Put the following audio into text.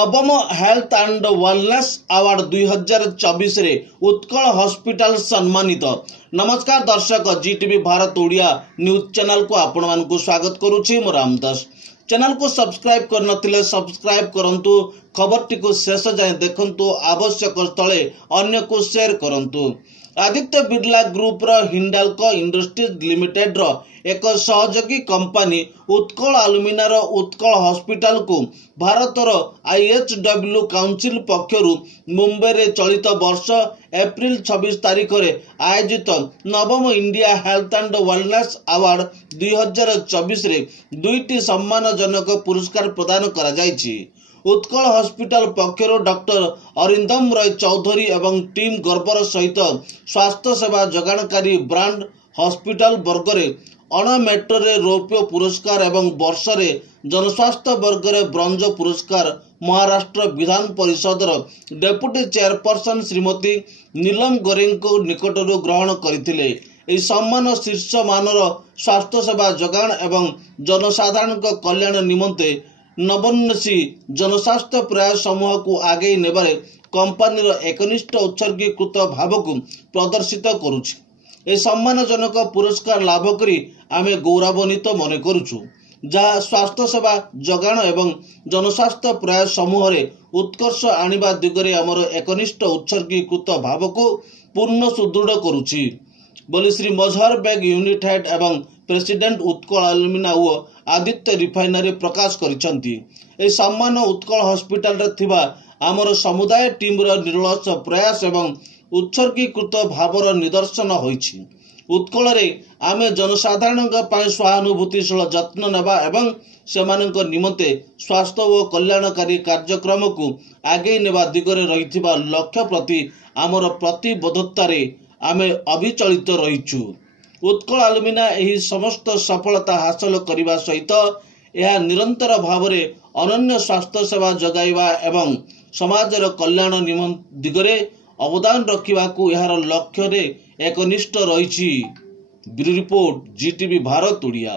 नवम health and wellness award 2024 रे Utkal hospital सम्मानित। नमस्कार दर्शक, जीटीवी भारत ओडिया न्यूज चैनल को आपण मानकु स्वागत करूछि। मो रामदास चैनल को सब्सक्राइब करनथिले सब्सक्राइब करंतु, खबर टी को शेष जाय देखंतु, आवश्यक स्थले अन्य को शेयर करंतु। आदित्य बिरला ग्रुप रो हिंडाल्को इंडस्ट्रीज लिमिटेड रो एक सहयोगी कंपनी उत्कल अलुमिना रो उत्कल हॉस्पिटल को भारत रो IHW काउंसिल पक्षरु मुंबई रे चलित वर्ष एप्रिल 26 तारीख रे आयोजित नवम India health and wellness award 2024 रे दुईटी सम्मानजनक पुरस्कार प्रदान करा जायछि। उत्कल हॉस्पिटल पक्षर डॉक्टर अरिंदम रॉय चौधरी एवं टीम गर्वर सहित स्वास्थ्य सेवा जगाणकारी ब्रांड हॉस्पिटल वर्गरे अण मेट्रो रौप्य पुरस्कार एवं वर्ष रे जनस्वास्थ्य वर्गरे ब्रंज पुरस्कार महाराष्ट्र विधान परिषद डेप्यूटी चेयरपर्सन श्रीमती नीलम गोरे को निकटरू ग्रहण करथिले। एही सम्मान शीर्ष मानर स्वास्थ्य सेवा जगाण एवं जनसाधारण कल्याण निमंते नवोन्मेषी जनस्वास्थ्य प्रयास समूह को आगे नेबारे कंपनी एकनिष्ठ उत्सर्गीकृत भाव को प्रदर्शित करुछि। ए सम्मानजनक पुरस्कार लाभ करी आमे गौरवान्वित मन करुछु, जहाँ स्वास्थ्य सेवा जगाण एवं जनस्वास्थ्य प्रयास समूह रे उत्कर्ष आनिबा दिगरे आमर एकनिष्ठ उत्सर्गीकृत भाव को पूर्ण सुदृढ़ करुछि बोली श्री मजहर बेग यूनिट हेड एवं प्रेसिडेंट उत्कल अलुमिना व आदित्य रिफाइनरी प्रकाश करिसंती। ए सम्मान उत्कल हॉस्पिटल रे थिबा आमर समुदाय टीम रो निर्लस प्रयास एवं उत्सर्गीकृत भावर निदर्शन होइछि। उत्कल रे आमे जनसाधारण पई सहानुभूतिशील जत्न नेबा एवं सेमानक निमंते स्वास्थ्य व कल्याणकारी कार्यक्रम को आगे नेबा दिगरे रहिथिबा लक्ष्य प्रति आमर प्रतिबद्धता रे आमे अभिचलित रहिछु। उत्कल अलुमिना एही समस्त सफलता हासिल करने सहित यह निरंतर भाव में अनन्य स्वास्थ्य सेवा जगाइबा एवं समाजर कल्याण निमंते दिगरे अवदान रखा यार लक्ष्य रे एकनिष्ठ रही। Bureau report, Zee TV Bharat Odia.